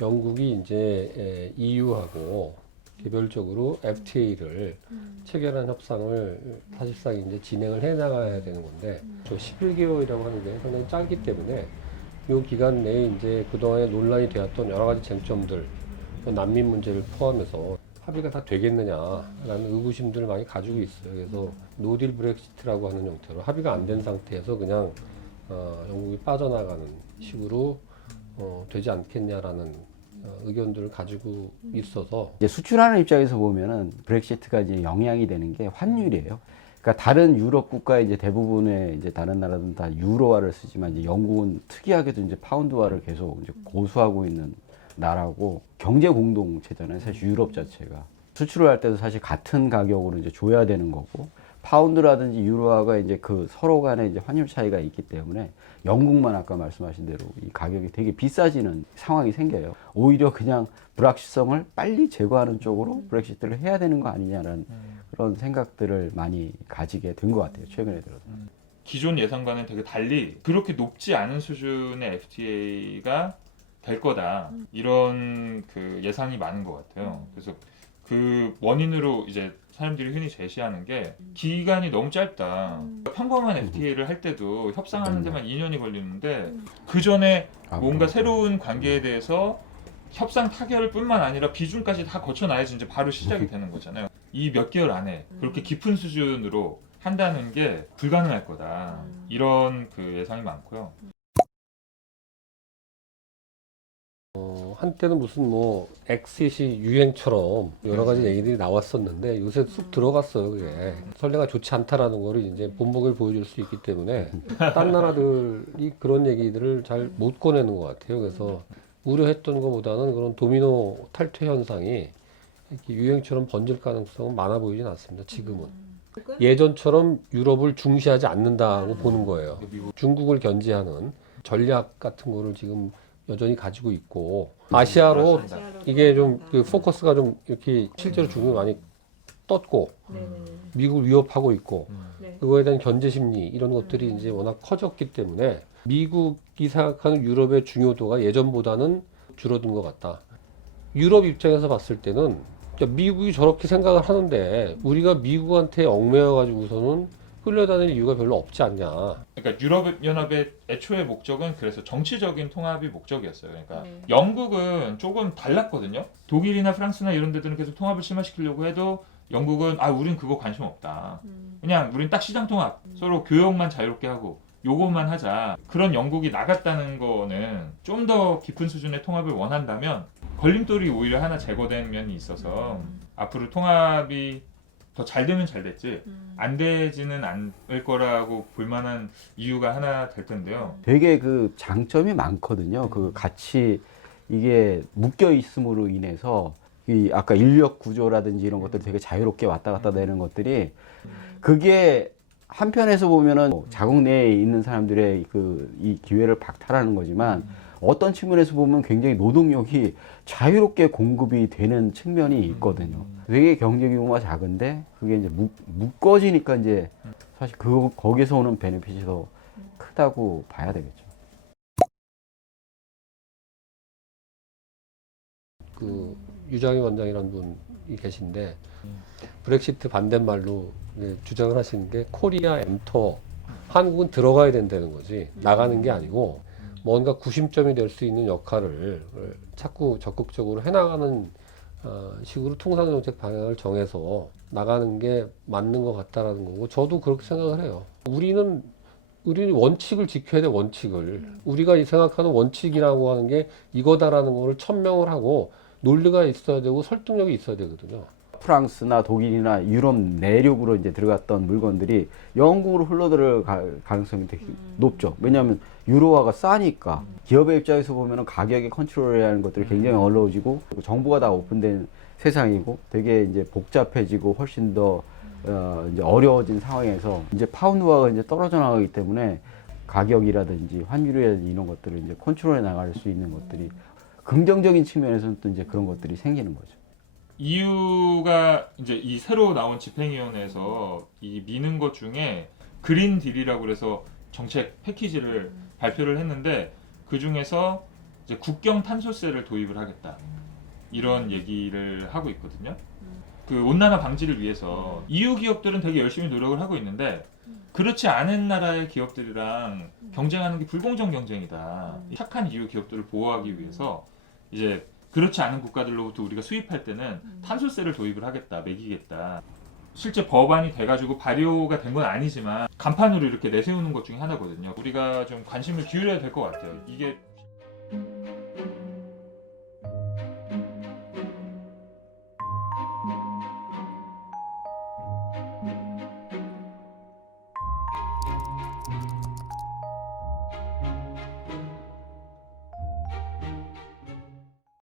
영국이 이제 EU하고 개별적으로 FTA를 체결한 협상을 사실상 이제 진행을 해 나가야 되는 건데, 저 11개월이라고 하는 게 상당히 짧기 때문에 이 기간 내에 이제 그동안에 논란이 되었던 여러 가지 쟁점들, 또 난민 문제를 포함해서 합의가 다 되겠느냐라는 의구심들을 많이 가지고 있어요. 그래서 노딜 브렉시트라고 하는 형태로 합의가 안 된 상태에서 그냥 영국이 빠져나가는 식으로 되지 않겠냐라는 의견들을 가지고 있어서, 이제 수출하는 입장에서 보면은 브렉시트가 이제 영향이 되는 게 환율이에요. 그러니까 다른 유럽 국가의 이제 대부분의 이제 다른 나라들은 다 유로화를 쓰지만 이제 영국은 특이하게도 이제 파운드화를 계속 이제 고수하고 있는 나라고, 경제 공동체잖아요. 사실 유럽 자체가 수출을 할 때도 사실 같은 가격으로 이제 줘야 되는 거고, 파운드라든지 유로화가 이제 그 서로 간에 이제 환율 차이가 있기 때문에 영국만 아까 말씀하신 대로 이 가격이 되게 비싸지는 상황이 생겨요. 오히려 그냥 불확실성을 빨리 제거하는 쪽으로 브렉시트를 해야 되는 거 아니냐라는 그런 생각들을 많이 가지게 된 것 같아요. 최근에 들어서. 기존 예상과는 되게 달리 그렇게 높지 않은 수준의 FTA가 될 거다, 이런 그 예상이 많은 것 같아요. 그래서 그 원인으로 이제 사람들이 흔히 제시하는 게 기간이 너무 짧다. 평범한 FTA를 할 때도 협상하는 데만 2년이 걸리는데 그 전에 뭔가 그렇죠. 새로운 관계에 대해서 협상 타결 뿐만 아니라 비준까지 다 거쳐놔야지 이제 바로 시작이 되는 거잖아요. 이 몇 개월 안에 그렇게 깊은 수준으로 한다는 게 불가능할 거다, 이런 그 예상이 많고요. 한때는 무슨 뭐 엑싯이 유행처럼 여러 가지 얘기들이 나왔었는데 요새 쑥 들어갔어요. 그게 설레가 좋지 않다라는 거를 이제 본보기를 보여줄 수 있기 때문에 딴 나라들이 그런 얘기들을 잘 못 꺼내는 것 같아요. 그래서 우려했던 것보다는 그런 도미노 탈퇴 현상이 이렇게 유행처럼 번질 가능성은 많아 보이진 않습니다. 지금은 예전처럼 유럽을 중시하지 않는다고 보는 거예요. 중국을 견제하는 전략 같은 거를 지금 여전히 가지고 있고, 아시아로 이게 좀 그 포커스가 좀 이렇게 실제로 중국이 많이 떴고 미국을 위협하고 있고, 그거에 대한 견제 심리 이런 것들이 이제 워낙 커졌기 때문에 미국이 생각하는 유럽의 중요도가 예전보다는 줄어든 것 같다. 유럽 입장에서 봤을 때는 미국이 저렇게 생각을 하는데 우리가 미국한테 얽매여 가지고서는 끌려다닐 이유가 별로 없지 않냐. 그러니까 유럽연합의 애초의 목적은 그래서 정치적인 통합이 목적이었어요. 그러니까 영국은 조금 달랐거든요. 독일이나 프랑스나 이런 데들은 계속 통합을 심화시키려고 해도 영국은 우린 그거 관심 없다. 그냥 우린 딱 시장 통합, 서로 교역만 자유롭게 하고 요것만 하자. 그런 영국이 나갔다는 거는 좀 더 깊은 수준의 통합을 원한다면 걸림돌이 오히려 하나 제거된 면이 있어서 앞으로 통합이 더 잘 되면 잘 됐지 안 되지는 않을 거라고 볼 만한 이유가 하나 될 텐데요. 되게 그 장점이 많거든요. 그 같이 이게 묶여 있음으로 인해서 이 아까 인력 구조라든지 이런 것들 되게 자유롭게 왔다 갔다 되는 것들이, 그게 한편에서 보면은 자국 내에 있는 사람들의 그 이 기회를 박탈하는 거지만, 어떤 측면에서 보면 굉장히 노동력이 자유롭게 공급이 되는 측면이 있거든요. 되게 경제 규모가 작은데 그게 이제 묶어지니까 이제 사실 거기서 오는 베네핏이 더 크다고 봐야 되겠죠. 그 유장희 원장이라는 분이 계신데 브렉시트 반대말로 주장을 하시는 게 코리아 엔터, 한국은 들어가야 된다는 거지 나가는 게 아니고 뭔가 구심점이 될 수 있는 역할을 자꾸 적극적으로 해나가는 식으로 통상정책 방향을 정해서 나가는 게 맞는 것 같다라는 거고, 저도 그렇게 생각을 해요. 우리는 원칙을 지켜야 돼. 원칙을 우리가 생각하는 원칙이라고 하는 게 이거다라는 거를 천명을 하고 논리가 있어야 되고 설득력이 있어야 되거든요. 프랑스나 독일이나 유럽 내륙으로 이제 들어갔던 물건들이 영국으로 흘러들어갈 가능성이 되게 높죠. 왜냐하면 유로화가 싸니까. 기업의 입장에서 보면은 가격에 컨트롤해야 하는 것들이 굉장히 어려워지고, 정보가 다 오픈된 세상이고 되게 이제 복잡해지고 훨씬 더 이제 어려워진 상황에서 이제 파운드화가 이제 떨어져 나가기 때문에 가격이라든지 환율이라든지 이런 것들을 이제 컨트롤해 나갈 수 있는 것들이, 긍정적인 측면에서는 또 이제 그런 것들이 생기는 거죠. EU가 이제 이 새로 나온 집행위원회에서 이 미는 것 중에 그린 딜이라고 그래서 정책 패키지를 발표를 했는데, 그 중에서 이제 국경 탄소세를 도입을 하겠다. 이런 얘기를 하고 있거든요. 그 온난화 방지를 위해서 EU 기업들은 되게 열심히 노력을 하고 있는데 그렇지 않은 나라의 기업들이랑 경쟁하는 게 불공정 경쟁이다. 착한 EU 기업들을 보호하기 위해서 이제 그렇지 않은 국가들로부터 우리가 수입할 때는 탄소세를 도입을 하겠다, 매기겠다. 실제 법안이 돼가지고 발효가 된 건 아니지만 간판으로 이렇게 내세우는 것 중에 하나거든요. 우리가 좀 관심을 기울여야 될 것 같아요. 이게